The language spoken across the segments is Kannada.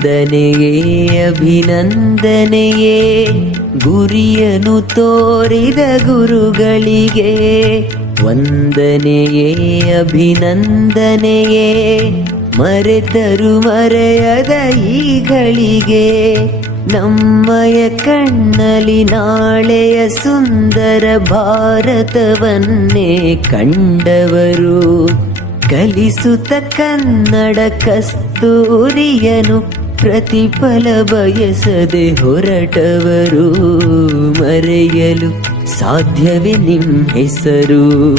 ವಂದನೆಯೇ ಅಭಿನಂದನೆಯೇ ಗುರಿಯನ್ನು ತೋರಿದ ಗುರುಗಳಿಗೆ. ವಂದನೆಯೇ ಅಭಿನಂದನೆಯೇ ಮರೆತರು ಮರೆಯದ ಈಗಳಿಗೆ. ನಮ್ಮಯ ಕಣ್ಣಲ್ಲಿ ನಾಳೆಯ ಸುಂದರ ಭಾರತವನ್ನೇ ಕಂಡವರು. ಕಲಿಸುತ್ತ ಕನ್ನಡ ಕಸ್ತೂರಿಯನು ಪ್ರತಿಫಲ ಬಯಸದೆ ಹೊರಟವರು. ಮರೆಯಲು ಸಾಧ್ಯವೇ ನಿಮ್ ಹೆಸರು.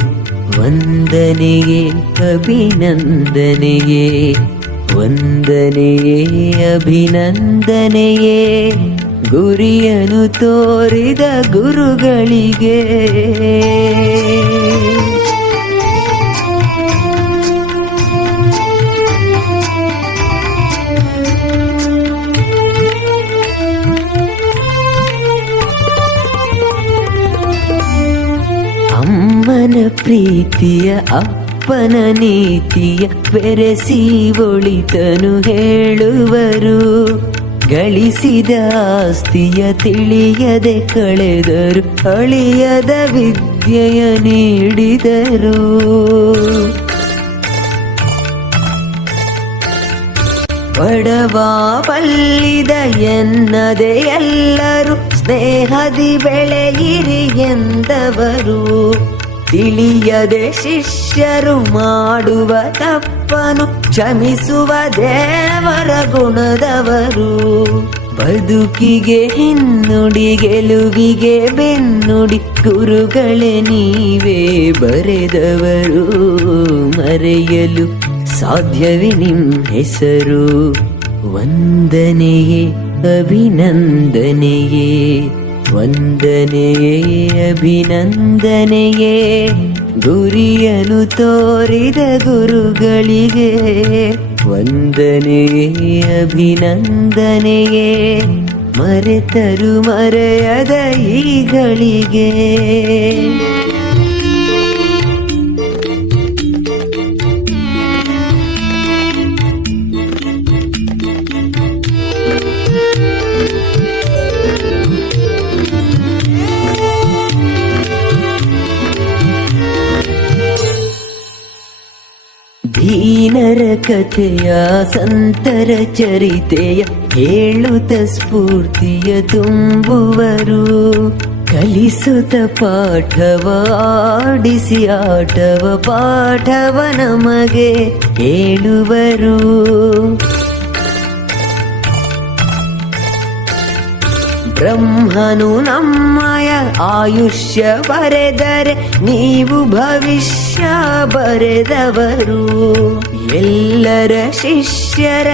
ವಂದನೆಯೇ ಅಭಿನಂದನೆಯೇ ವಂದನೆಯೇ ಅಭಿನಂದನೆಯೇ ಗುರಿಯನ್ನು ತೋರಿದ ಗುರುಗಳಿಗೆ. ಅಮ್ಮನ ಪ್ರೀತಿಯ ಅಪ್ಪನ ನೀತಿಯ ಬೆರೆಸಿ ಒಳಿತನು ಹೇಳುವರು. ಗಳಿಸಿದ ಆಸ್ತಿಯ ತಿಳಿಯದೆ ಕಳೆದರು, ಅಳಿಯದ ವಿದ್ಯೆಯ ನೀಡಿದರು. ಬಡವ ಬಲ್ಲಿದ ಎನ್ನದೆ ಎಲ್ಲರೂ ಸ್ನೇಹದಿ ಬೆಳೆಯಿರಿ ಎಂದವರು. ತಿಳಿಯದೆ ಶಿಷ್ಯರು ಮಾಡುವ ತಪ್ಪನು ಕ್ಷಮಿಸುವ ದೇವರ ಗುಣದವರು. ಬದುಕಿಗೆ ಹಿನ್ನುಡಿ ಗೆಲುವಿಗೆ ಬೆನ್ನುಡಿ ಗುರುಗಳೇ ನೀವೇ ಬರೆದವರು. ಮರೆಯಲು ಸಾಧ್ಯವೇ ನಿಮ್ ಹೆಸರು. ವಂದನೆಯೇ ಅಭಿನಂದನೆಯೇ ವಂದನೆಯೇ ಅಭಿನಂದನೆಯೇ ಗುರಿಯನ್ನು ತೋರಿದ ಗುರುಗಳಿಗೆ. ವಂದನೆಯೇ ಅಭಿನಂದನೆಯೇ ಮರೆತರು ಮರೆಯದ ಈಗಳಿಗೆ. ದೀನರ ಕಥೆಯ ಸಂತರ ಚರಿತೆಯ ಹೇಳುತ್ತ ಸ್ಫೂರ್ತಿಯ ತುಂಬುವರು. ಕಲಿಸುತ್ತ ಪಾಠವ ಆಡಿಸಿ ಆಟವ ಪಾಠವ ನಮಗೆ ಹೇಳುವರು. ಬ್ರಹ್ಮನು ನಮ್ಮಯ ಆಯುಷ್ಯ ಬರೆದರೆ ನೀವು ಭವಿಷ್ಯ ಬರೆದವರು. ಎಲ್ಲರ ಶಿಷ್ಯರ